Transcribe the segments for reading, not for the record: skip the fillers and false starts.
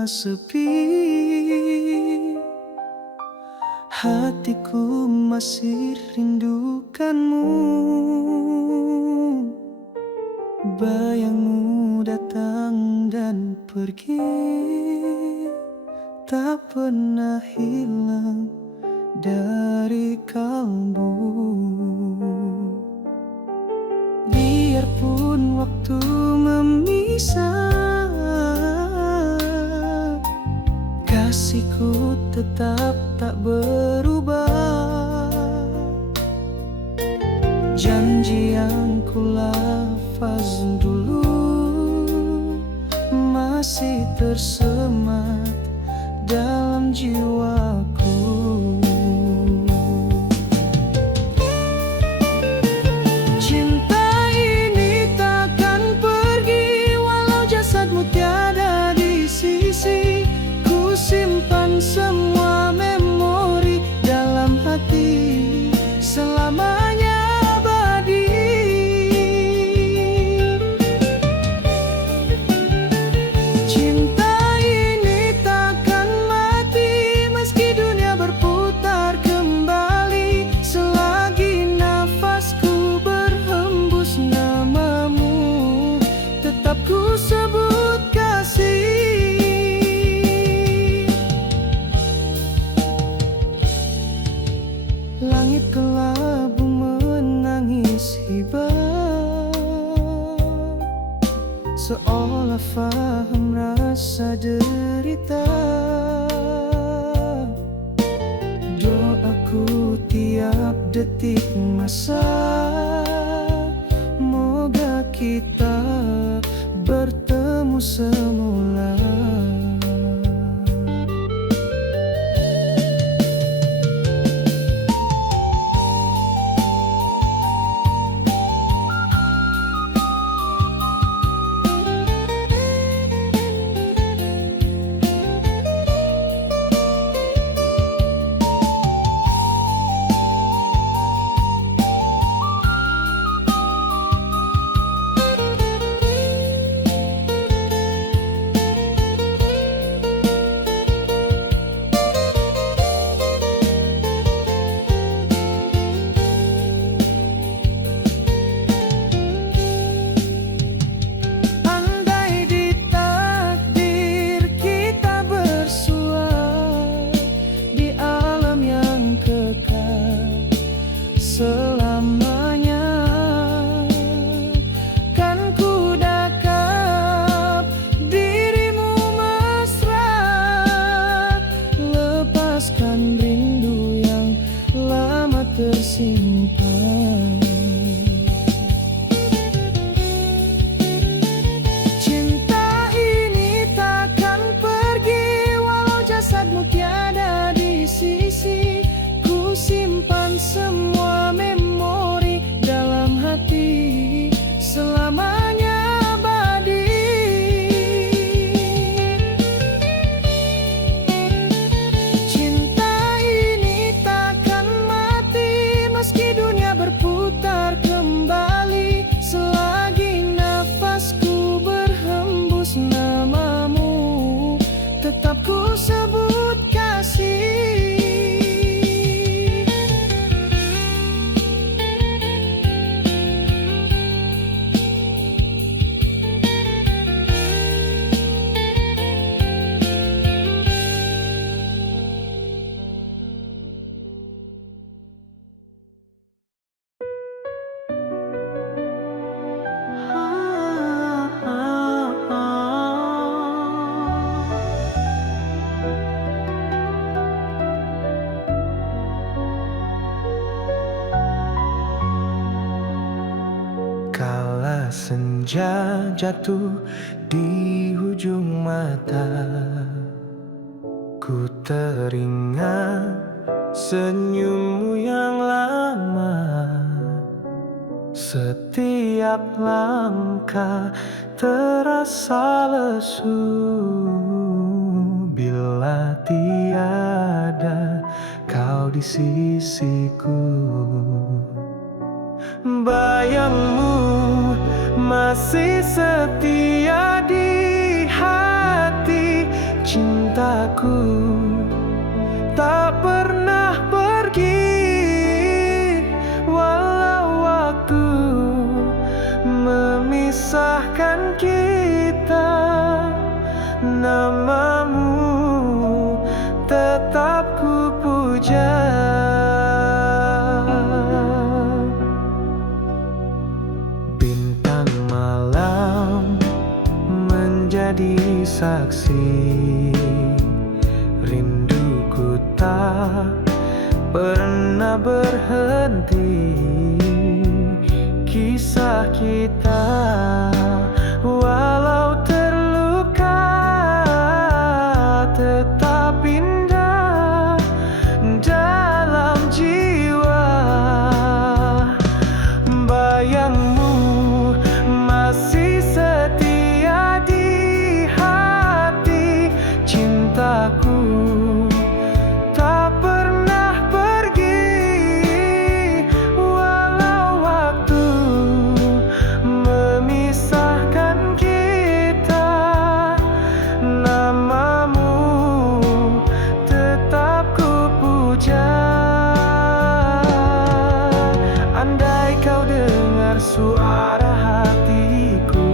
rumah sepi, hatiku masih rindukanmu. Bayangmu datang dan pergi, tak pernah hilang dari kalbu. Biarpun waktu memisah, kasihku tetap tak berubah. Janji yang kulafaz dulu masih tersemat dalam jiwaku. Cinta ini takkan pergi walau jasadmu tiada di sisi. Ku simpan semua memori dalam hati selamanya abadi. Cinta ini takkan mati meski dunia berputar kembali. Selagi nafasku berhembus namamu, tetap ku sebut kasih. Langit kelabu menangis hibah, seolah faham rasa derita. Doaku tiap detik masa, moga kita bertemu semula. Selamanya kan ku dakap dirimu mesra. Lepaskan rindu yang lama tersimpan. Cinta ini takkan pergi walau jasadmu tiada di sisi. Ku simpan semua memori dalam hati selamanya abadi. Cinta ini takkan mati meski dunia berputar kembali. Selagi nafasku berhembus namamu, tetap ku sebut kasih. Kala senja jatuh di ujung mata, ku teringat senyummu yang lama. Setiap langkah terasa lesu bila tiada kau di sisiku. Bayangmu masih setia di hati. cintaku tak pernah pergi, walau waktu memisahkan kita. Namamu tetap ku puja. Bintang malam menjadi saksi, rinduku tak pernah berhenti. Kisah kita walau terluka tetap indah dalam jiwa. Bayangmu masih setia di hati, cintaku tak pernah pergi, walau waktu memisahkan kita. Namamu tetap ku puja. Andai kau dengar suara hatiku,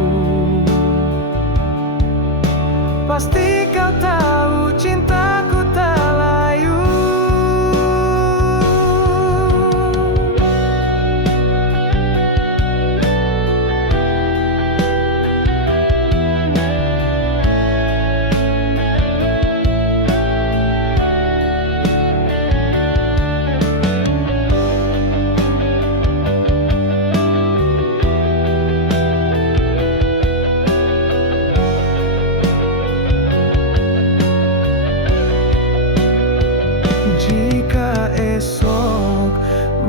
pasti kau tahu cintaku tak layu. Jika esok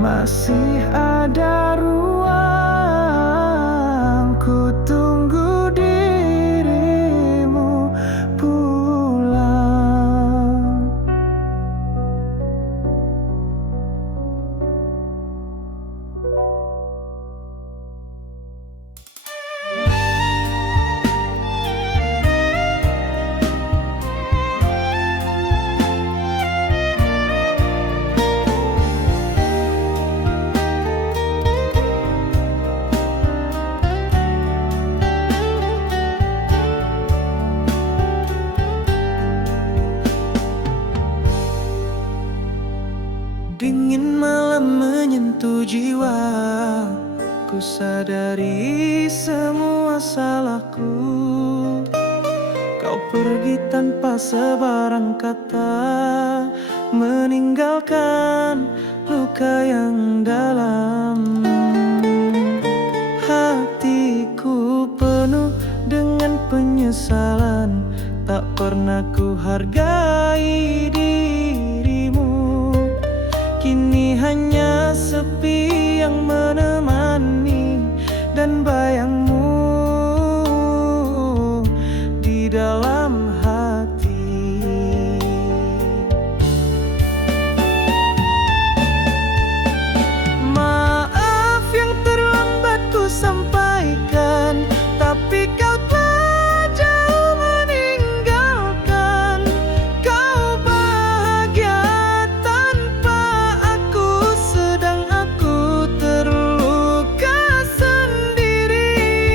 masih ada ruang, ku tunggu dirimu pulang. Dingin malam menyentuh jiwa, ku sadari semua salahku. Kau pergi tanpa sebarang kata, meninggalkan luka yang dalam. Hatiku penuh dengan penyesalan, tak pernah ku hargai dirimu. Kini hanya sepi yang menemani, dan bayangmu di dalam hati. Maaf yang terlambat ku sampaikan, tapi kau telah jauh meninggalkan. Kau bahagia tanpa aku, sedang aku terluka sendiri.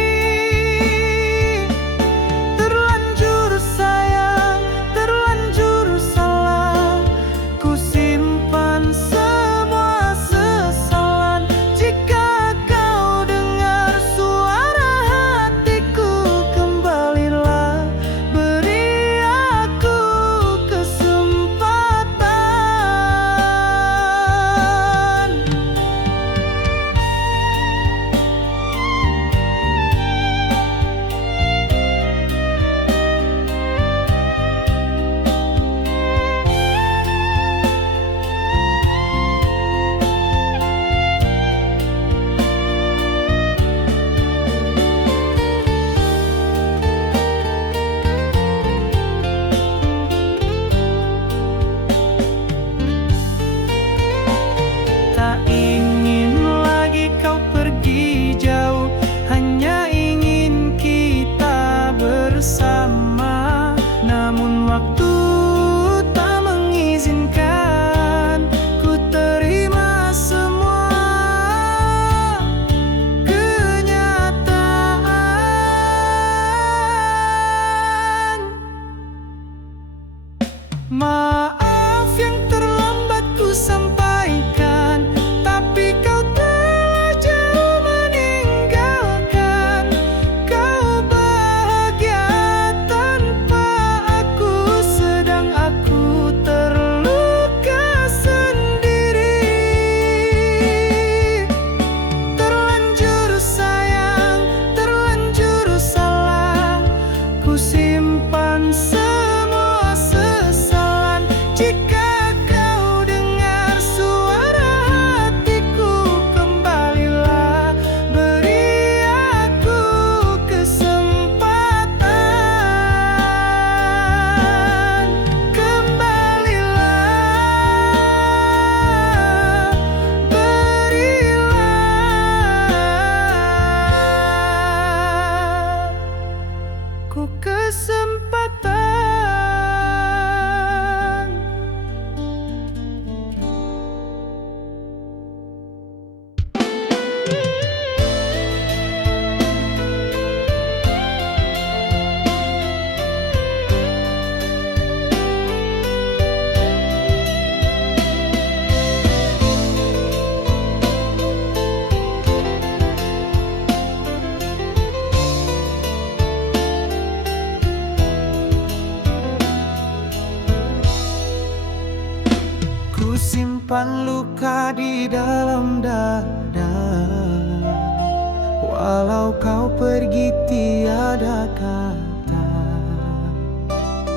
Walau kau pergi tiada kata,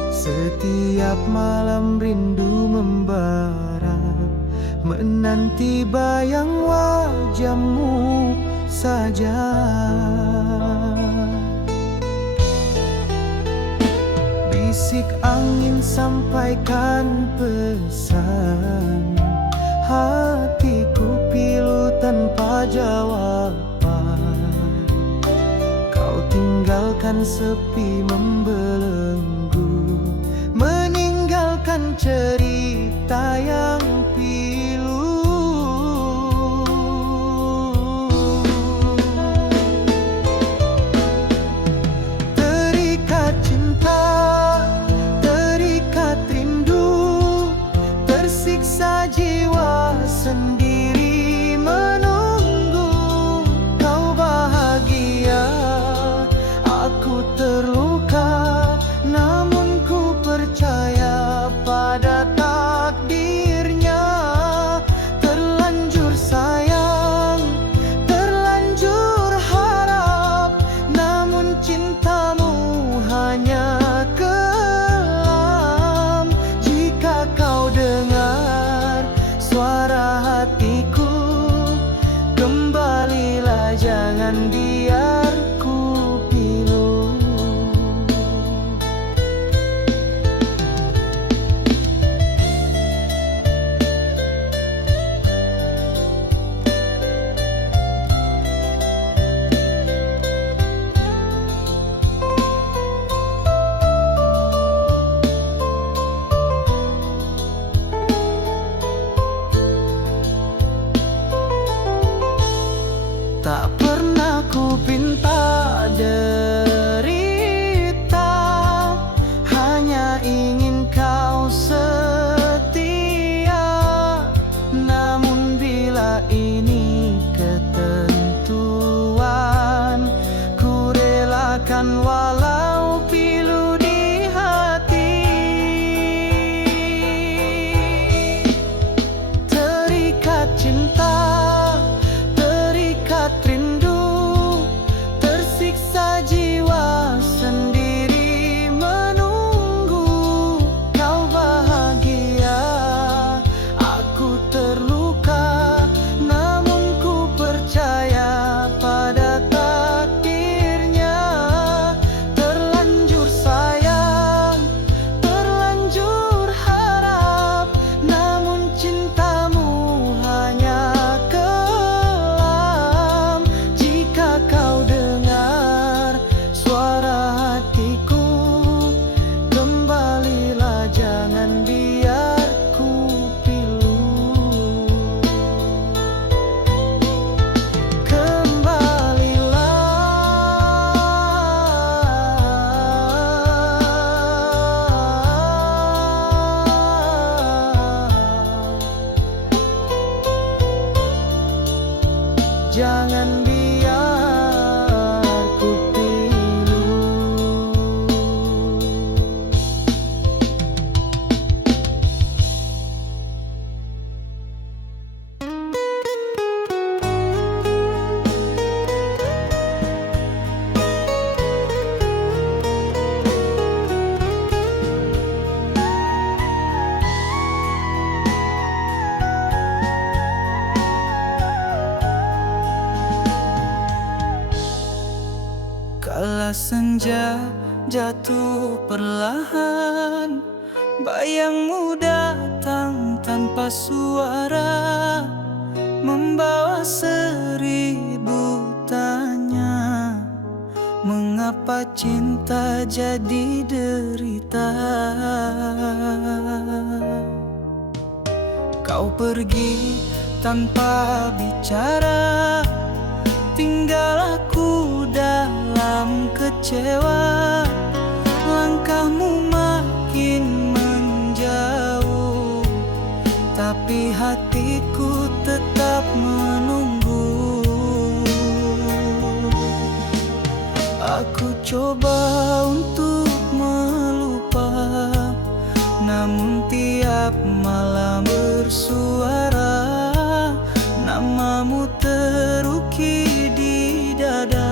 setiap malam rindu membara, menanti bayang wajahmu saja. Bisik angin sampaikan pesan, hatiku pilu tanpa jawaban. Kau tinggalkan sepi membelenggu, meninggalkan cerita yang pilu. Terikat cinta, terikat rindu, tersiksa jiwa sendiri menunggu kau bahagia. Aku terluka, namun ku percaya pada takdirnya. Terlanjur sayang, terlanjur harap, namun cintamu hanya kelam. Jika kau dengar suara hatiku, kembalilah, jangan biar ku pilu. Tak pernah ku pinta derita, hanya ingin kau setia. Namun bila ini ketentuan, ku relakan walau pilu di hati. Terikat cinta, rindu, tersiksa jiwa sendiri menunggu kau bahagia. Aku terluka, namun ku percaya pada takdirnya. Terlanjur sayang, terlanjur harap, namun cintamu hanya kau dengar suara hatiku, kembalilah, jangan biar ku pilu. Kembalilah, jangan biar ku pilu. Kala senja jatuh perlahan, bayangmu datang tanpa suara, membawa seribu tanya. Mengapa cinta jadi derita? Kau pergi tanpa bicara, tinggal aku dalam kecewa. Langkahmu makin menjauh, tapi hatiku tetap menunggu. Aku coba untuk melupa, namun tiap malam bersuara, namamu terukir di dada.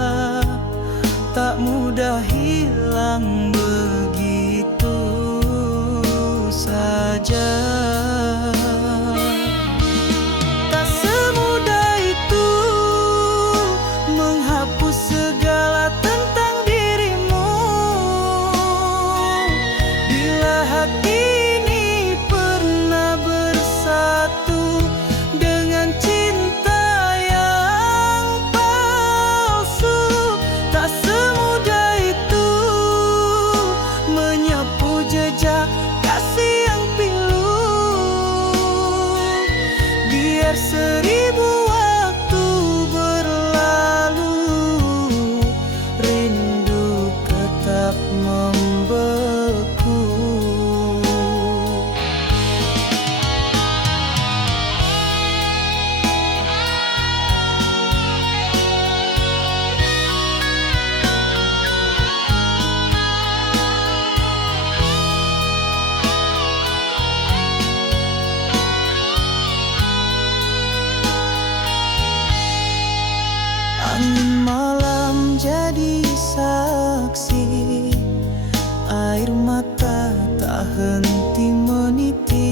Angin malam jadi saksi, air mata tak henti meniti.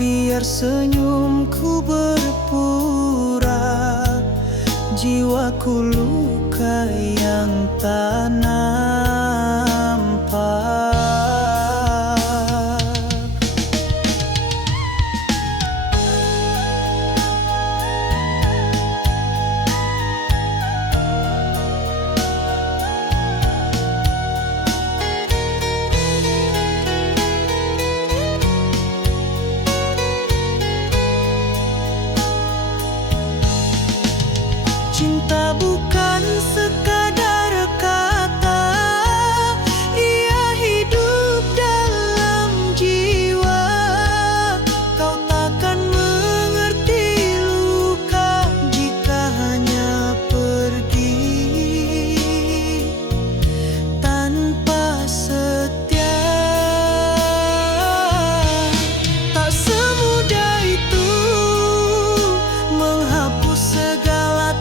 Biar senyumku berpura, jiwaku luka yang tak nampak. Cinta bukan sekadar kata, ia hidup dalam jiwa. Kau takkan mengerti luka jika hanya pergi tanpa setia. Tak semudah itu menghapus segala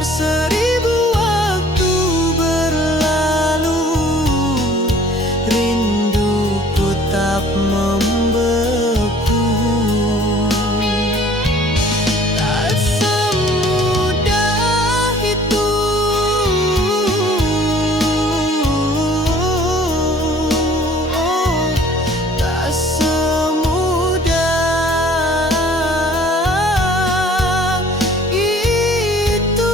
seribu waktu berlalu, rinduku tak membeku. Tak semudah itu tak semudah itu.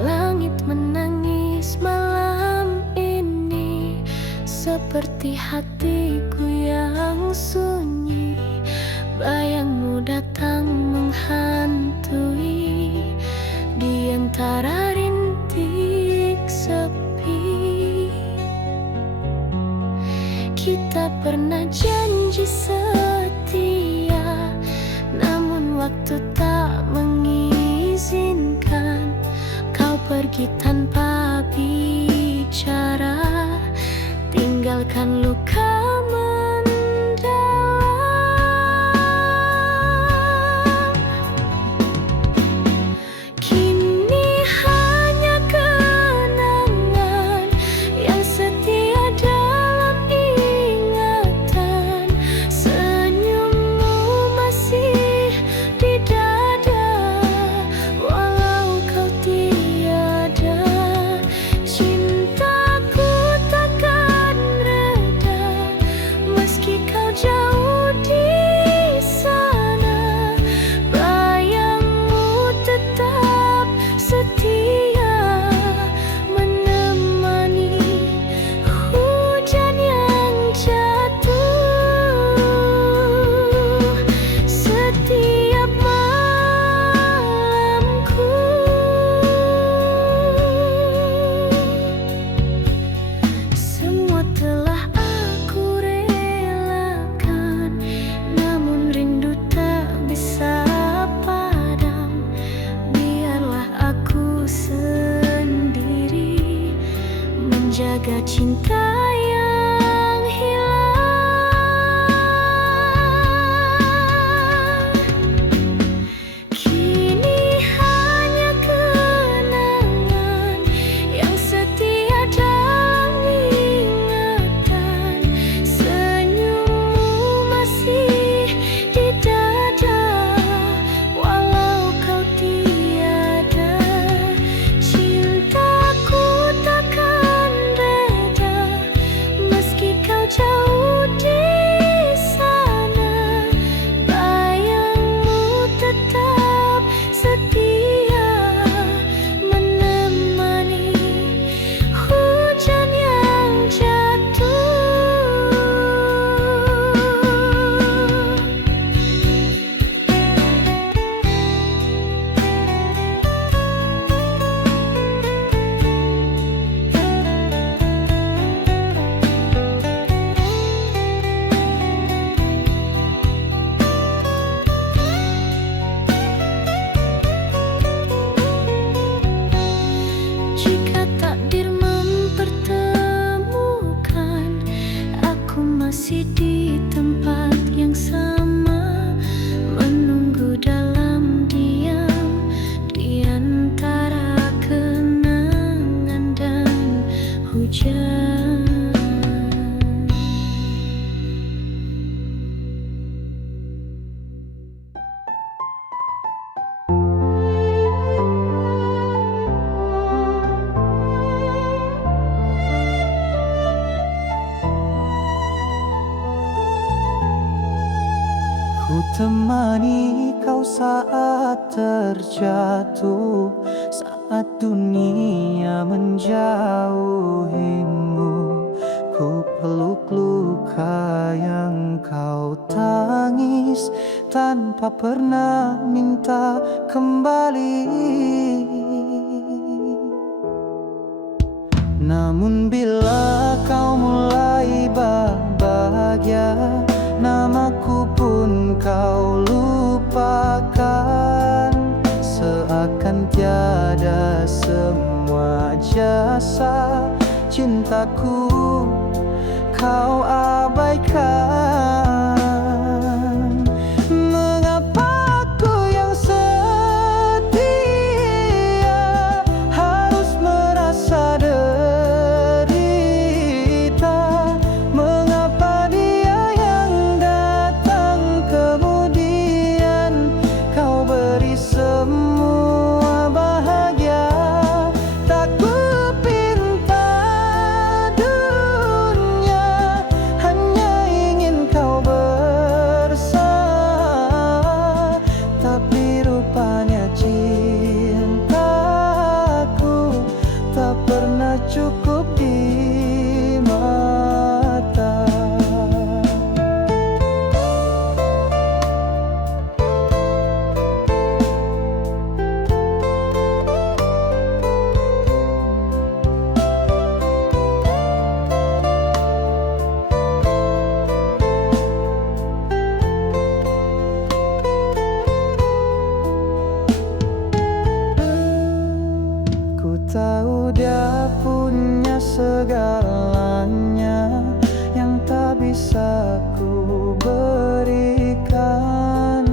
Langit menangis malam ini, seperti hatiku yang sunyi. Bayangmu datang menghantui di antara rintik sepi. Kita pernah janji setia, namun waktu tak mengizinkan. Kau pergi tanpa bicara, tinggalkan luka mendalam. Kini hanya kenangan yang setia dalam ingatan. Senyummu masih di dada, walau kau tiada. Cintaku takkan reda temani kau saat terjatuh, saat dunia menjauhimu. Ku peluk luka yang kau tangis tanpa pernah minta kembali. Namun bila kau mulai bahagia, namaku pun kau lupakan. Seakan tiada semua jasa cintaku kau abaikan. Mengapa aku yang setia harus merasa derita? Mengapa dia yang datang kemudian kau beri semua bahagia? Tak kupinta dunia, hanya ingin kau bersama. Tapi rupanya cintaku tak pernah cukup di mata. Ku tahu dia punya segalanya yang tak bisa ku berikan.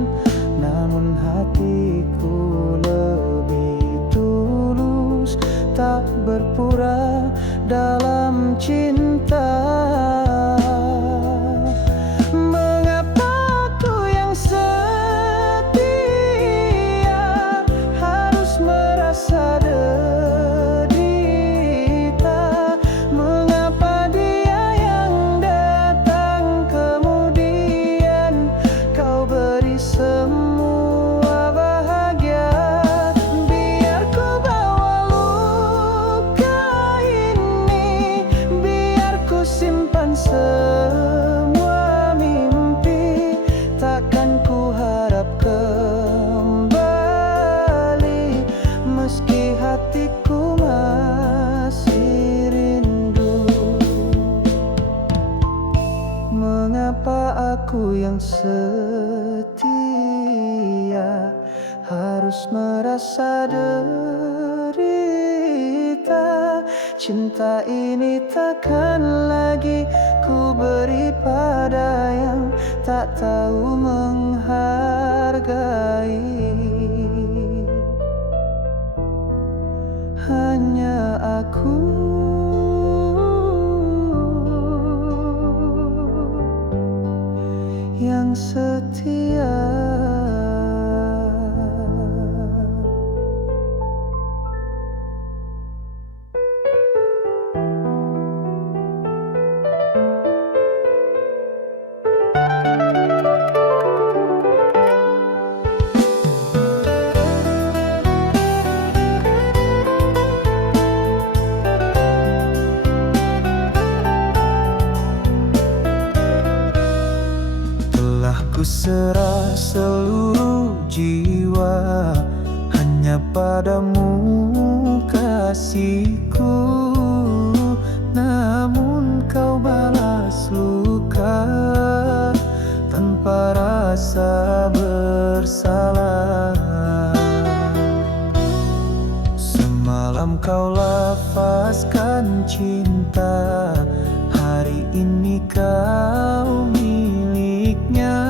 Namun hatiku lebih tulus, tak berpura dalam cinta. Mengapa aku yang setia harus merasa derita? Mengapa dia yang datang kemudian kau beri semua bahagia? Biar ku bawa luka ini, biar ku simpan semua mimpi. Takkan ku harap kembali meski hatiku masih rindu. Mengapa aku yang setia harus merasa derita? Cinta ini takkan lagi ku beri pada yang tak tahu menghargai. Hanya aku yang setia. Telah ku serah seluruh jiwa hanya padamu kasihku. Namun kau balas luka tanpa rasa bersalah. Semalam kau lafazkan cinta, hari ini kau miliknya.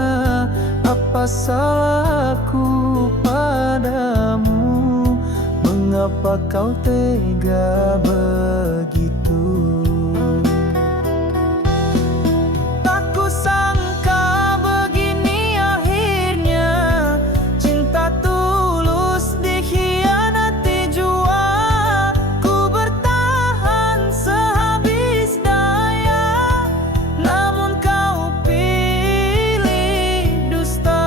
Apa salahku padamu? Mengapa kau tega begitu? Tak kusangka begini akhirnya, cinta tulus dikhianati jua. Ku bertahan sehabis daya, namun kau pilih dusta.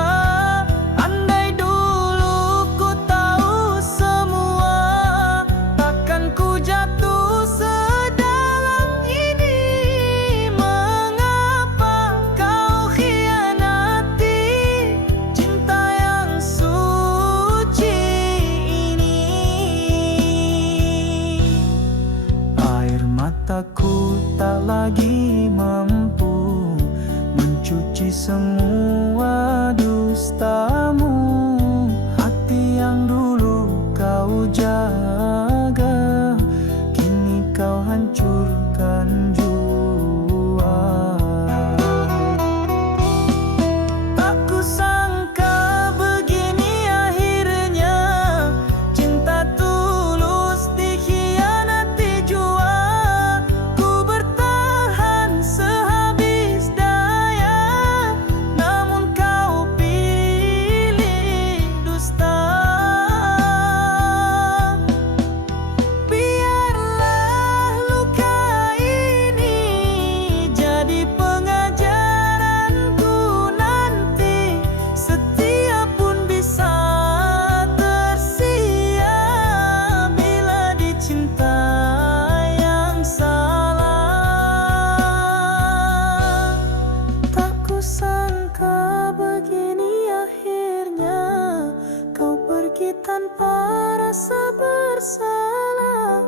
Tapi tanpa rasa bersalah,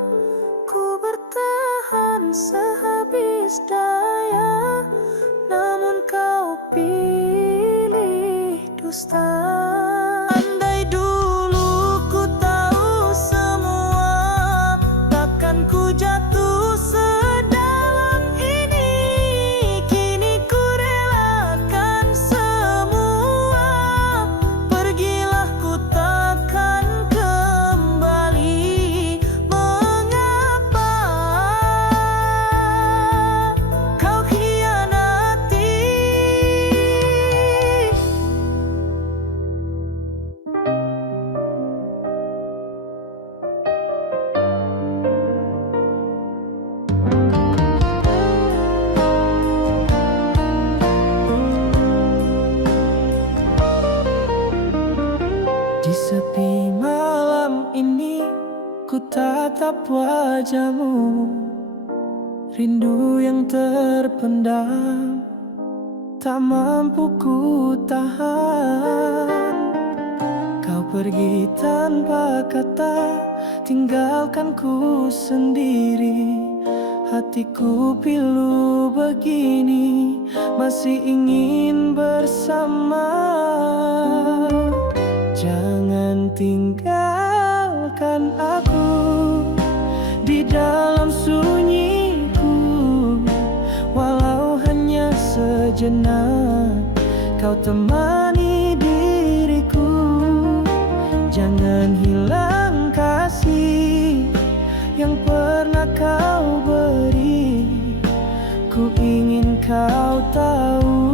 ku bertahan sehabis daya. Namun kau pilih dusta. Andai dulu ku tahu semua, takkan ku jatuh sedalam ini. Kini ku relakan semua, pergilah ku takkan kembali. Mengapa kau khianati? Di sepi malam ini, ku tatap wajahmu. Rindu yang terpendam, tak mampu ku tahan. Kau pergi tanpa kata, tinggalkan ku sendiri. Hatiku pilu begini, masih ingin bersama. Jangan tinggalkan aku di dalam sunyiku, walau hanya sejenak. Kau temani diriku, jangan hilang kasih yang pernah kau beri. Ku ingin kau tahu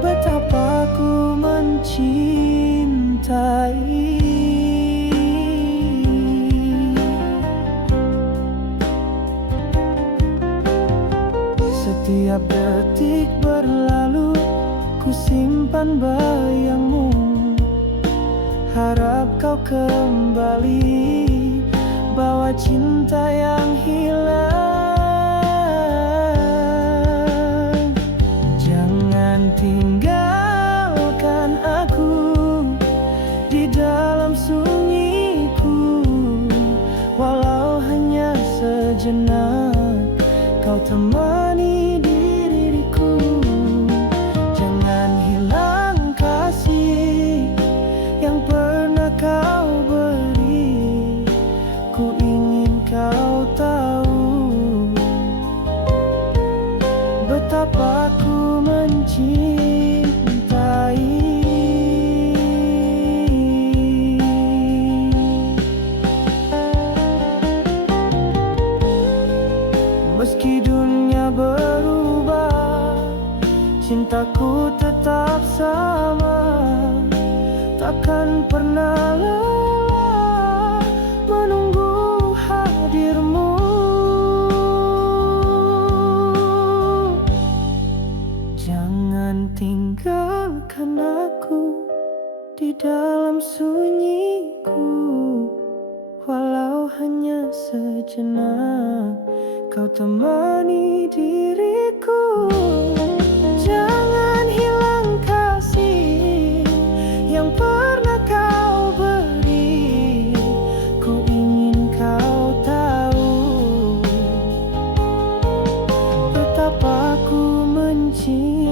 betapa ku mencintai. Setiap detik berlalu, ku simpan bayangmu. Harap kau kembali, bawa cinta yang hilang. Jangan tinggalkan aku di dalam sunyiku, walau hanya sejenak. Kau temani diriku, jangan hilang kasih yang pernah kau beri. Ku ingin kau tahu betapa ku mencintai. Meski dunia berubah, cintaku tetap sama. Takkan pernah lelah menunggu hadirmu. Jangan tinggalkan aku di dalam sunyiku, walau hanya sejenak. Kau temani diriku, jangan hilang kasih yang pernah kau beri. Ku ingin kau tahu betapa ku mencintai.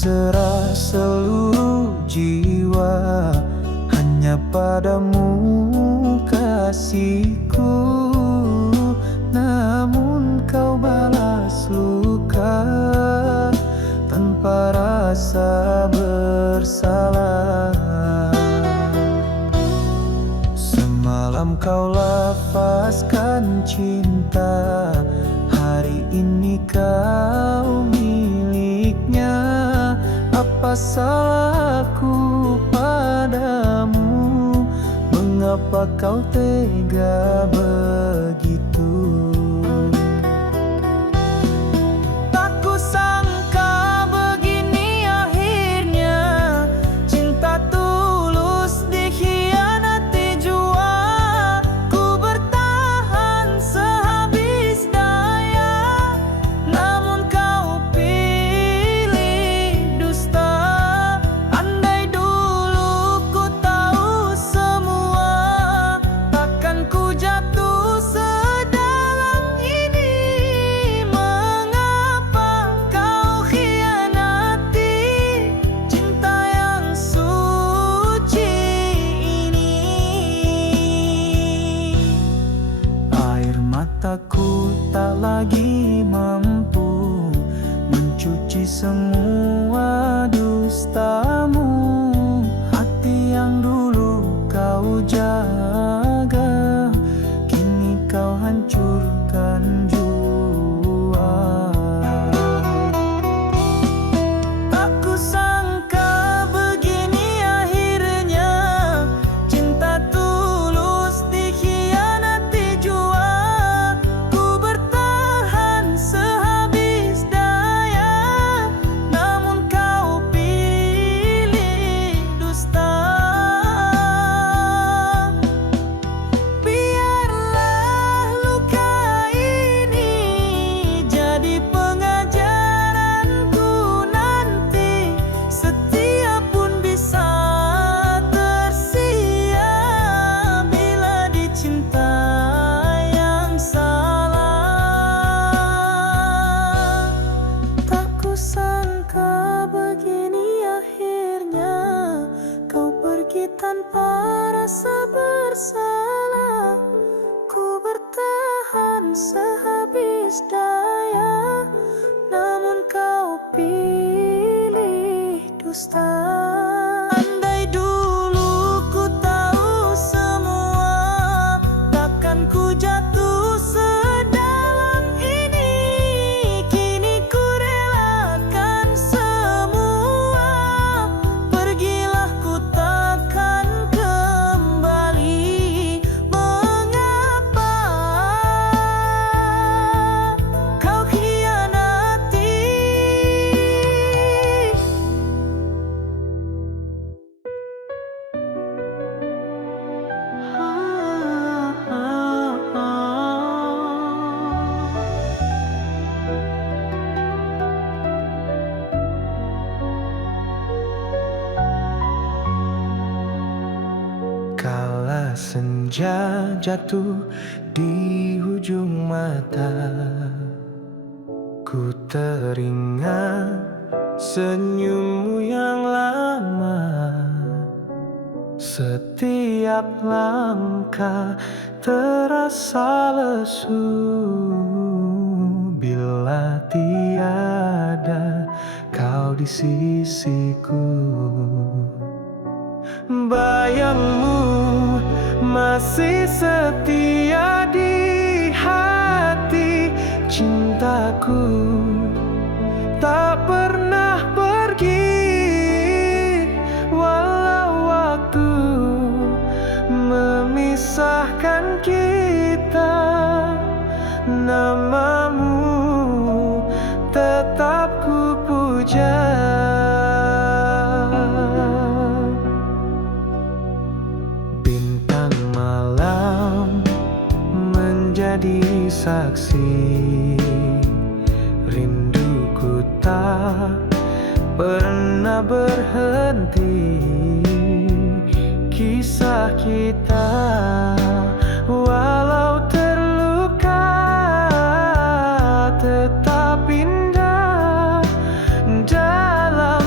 serah seluruh jiwa hanya padamu kasihku. Namun kau balas luka tanpa rasa bersalah. Semalam kau lafazkan cinta, hari ini kau miliknya. Apa salahku padamu? Mengapa kau tega begitu? Tak kusangka begini akhirnya, cinta tulus dikhianati jua. Ku bertahan sehabis daya, namun kau pilih dusta. Andai dulu ku tahu semua, takkan ku jatuh sedalam ini. Mengapa kau khianati cinta yang suci ini? Air mataku tak lagi mampu mencuci semua dustamu. Hati yang dulu kau jaga, kini kau hancurkan jua. Tak kusangka begini akhirnya, cinta tulus dikhianati jua. Ku bertahan sehabis daya, namun kau pilih dusta. Biarlah luka ini jadi pengajaranku nanti. Setia pun bisa tersia bila dicinta yang salah. Tak kusangka begini akhirnya, kau pergi tanpa rasa bersalah. Ku bertahan sehabis daya, namun kau pilih dusta. Andai dulu ku tahu semua, takkan ku jatuh sedalam ini. Kini ku relakan semua, pergilah ku takkan kembali. Mengapa kau khianati? Kala senja jatuh di ujung mata, ku teringat senyummu yang lama. Setiap langkah terasa lesu bila tiada kau di sisiku. Bayangmu masih setia di hati, cintaku tak pernah pergi. Walau waktu memisahkan kita, namamu tetap ku puja. Bintang malam menjadi saksi, rinduku tak pernah berhenti. Kisah kita walau terluka tetap indah dalam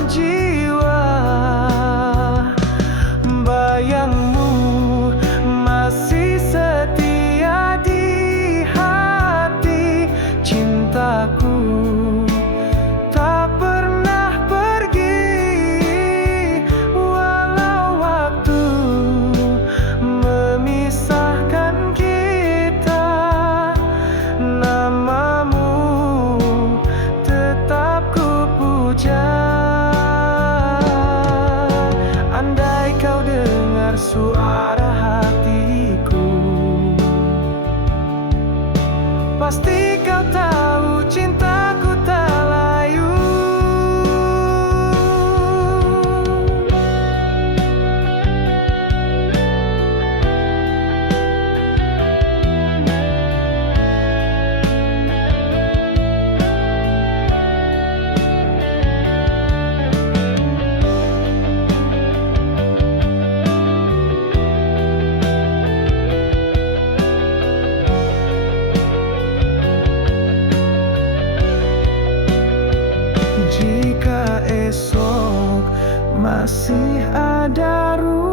esok masih ada ruang.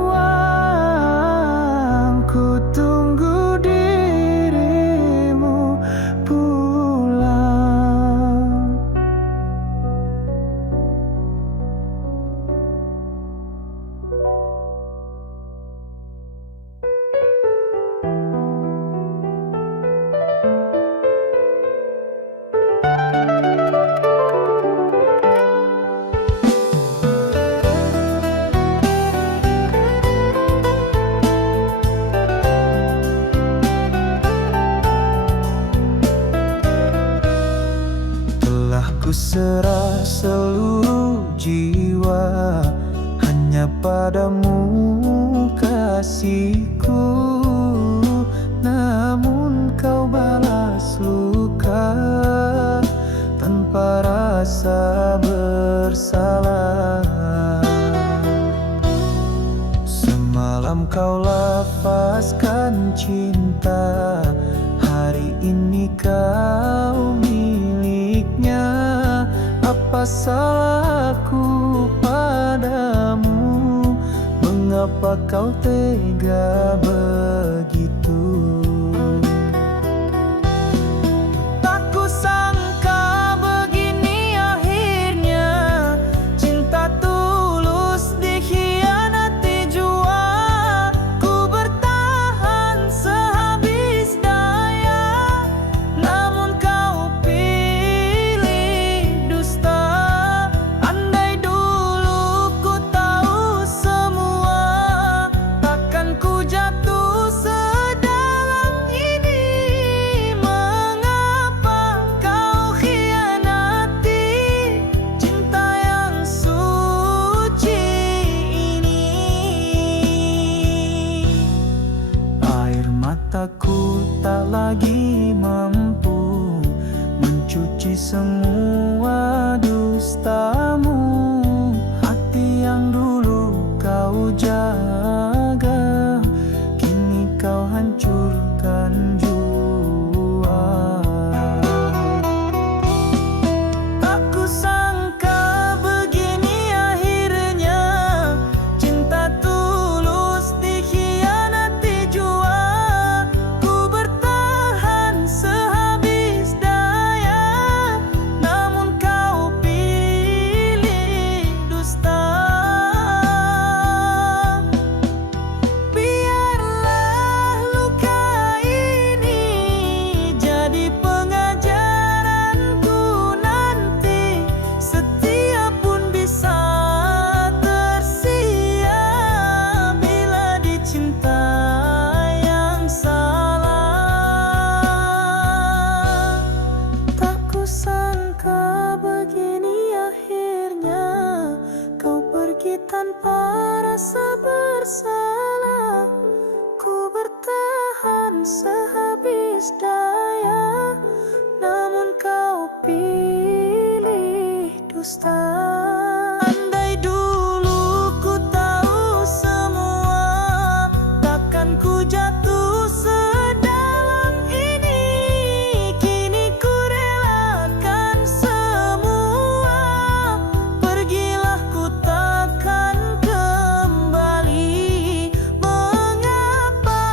Ku tunggu dirimu pulang. Ku serah seluruh jiwa hanya padamu kasihku. Namun kau balas luka tanpa rasa bersalah. Semalam kau lafazkan cinta, hari ini kau miliknya. Apa salahku padamu? Mengapa kau tega begitu? Tak kusangka begini akhirnya, cinta tulus dikhianati jua. Ku bertahan sehabis daya, namun kau pilih dusta. Andai dulu ku tahu semua, takkan ku jatuh sedalam ini. Mengapa kau khianati cinta yang suci ini? Air mataku tak lagi mampu mencuci semua dustamu. Hati yang dulu kau jaga, kini kau hancurkan jua. Tak kusangka begini akhirnya, cinta tulus dikhianati jua. Ku bertahan sehabis daya, namun kau pilih dusta. Biarlah luka ini jadi pengajaranku nanti. Setia pun bisa tersia bila dicinta yang salah. Tak kusangka begini akhirnya, kau pergi tanpa rasa bersalah. Ku bertahan sehabis daya, namun kau pilih dusta. Andai dulu ku tahu semua, takkan ku jatuh sedalam ini. Kini ku relakan semua, pergilah ku takkan kembali. Mengapa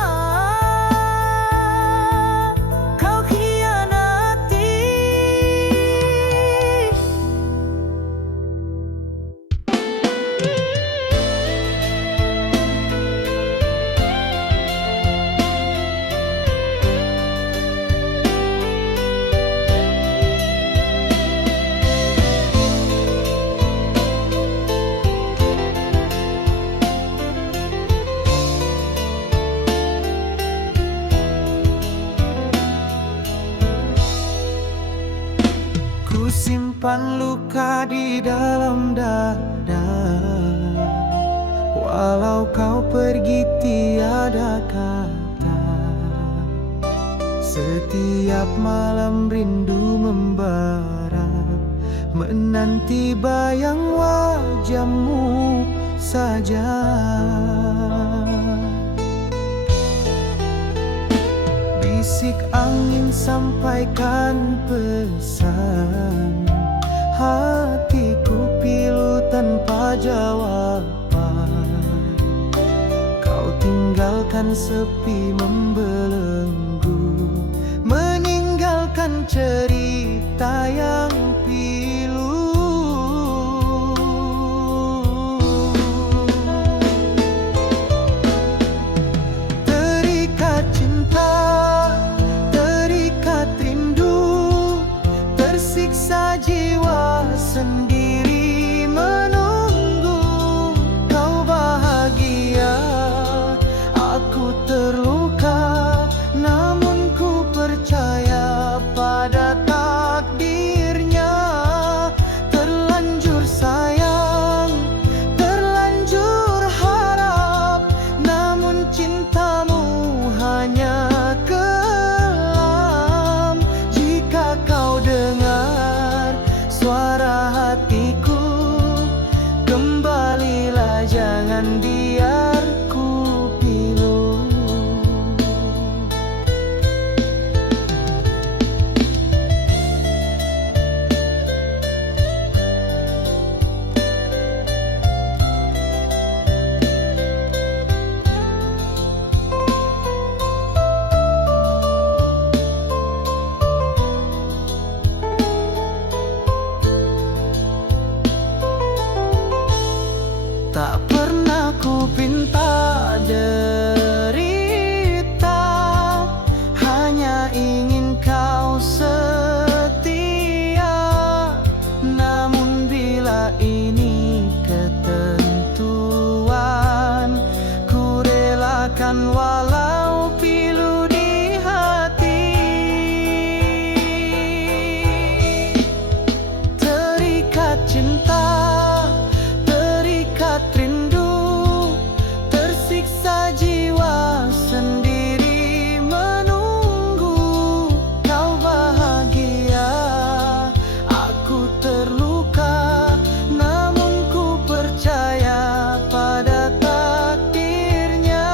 kau khianati? Ku simpan luka di dalam dada, walau kau pergi tiada kata. Setiap malam rindu membara, menanti bayang wajahmu saja. Bisik angin sampaikan pesan, hatiku pilu tanpa jawaban. Kau tinggalkan sepi membelenggu, meninggalkan cerita yang pilu. Terikat cinta, terikat rindu, tersiksa jiwa sendiri menunggu. Kau bahagia, aku terluka, namun ku percaya pada takdirnya. Terlanjur sayang, terlanjur harap, namun cintamu hanya kelam. Jika kau dengar suara hatiku, kembalilah, jangan biar ku pilu. Tak pernah ku pinta derita, hanya ingin kau setia. Namun bila ini ketentuan, ku relakan walau pilu di hati. Terikat cinta, terikat rindu, tersiksa jiwa sendiri menunggu. Kau bahagia, aku terluka, namun ku percaya pada takdirnya.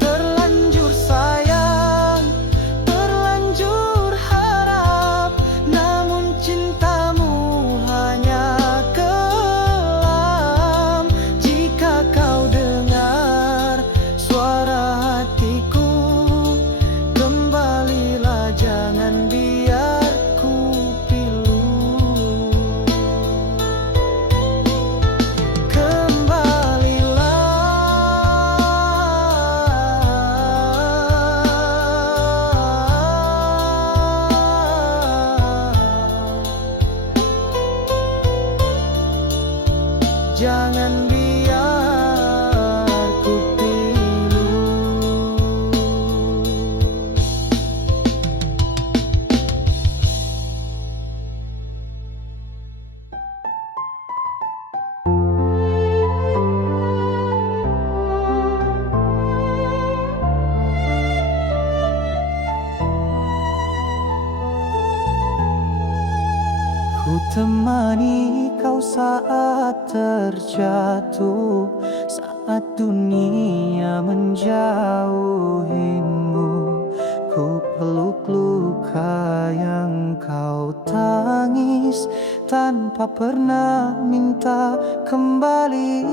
Terlanjur sayang, terlanjur harap, namun cintamu hanya kelam. Jika kau dengar suara hatiku, kembalilah, jangan biar ku pilu. Kembalilah, jangan biar ku pilu. Ku temani kau saat terjatuh, saat dunia menjauhimu. Ku peluk luka yang kau tangis, tanpa pernah minta kembali.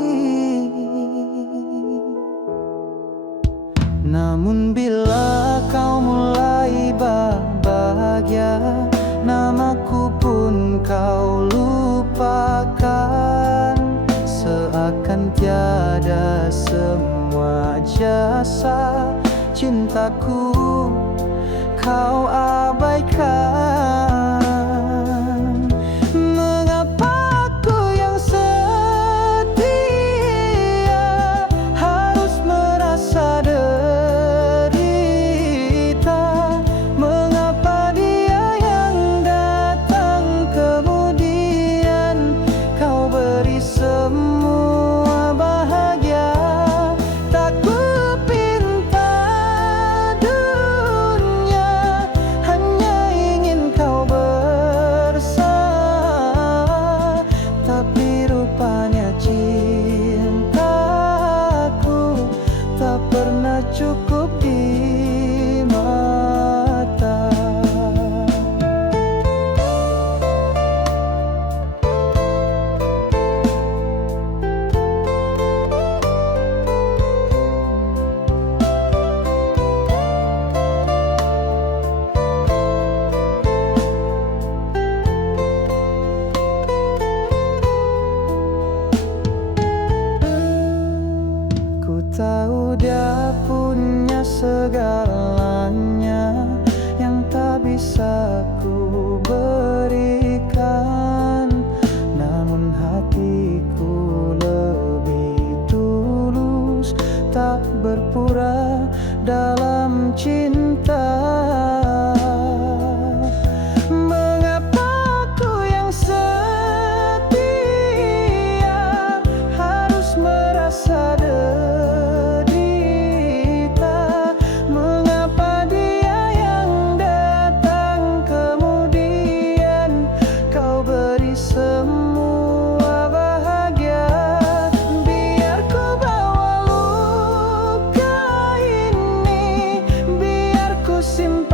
Namun bila kau mulai bahagia, namaku pun kau lupakan. Seakan tiada semua jasa cintaku kau abaikan. Mengapa aku yang setia harus merasa derita? Mengapa dia yang datang kemudian kau beri semua bahagia? Tak kupinta dunia, hanya ingin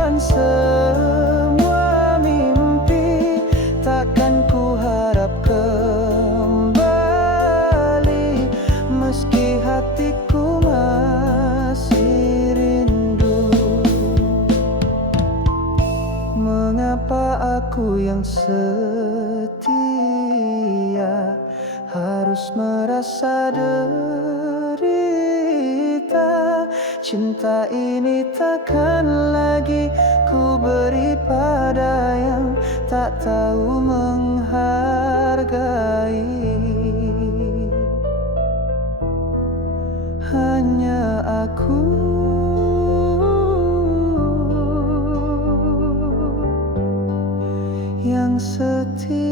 menelan semua mimpi, takkan ku harap kembali, meski hatiku masih rindu. Mengapa aku yang setia harus merasa derita? Cinta ini takkan lagi ku beri pada yang tak tahu menghargai. Hanya aku yang setia.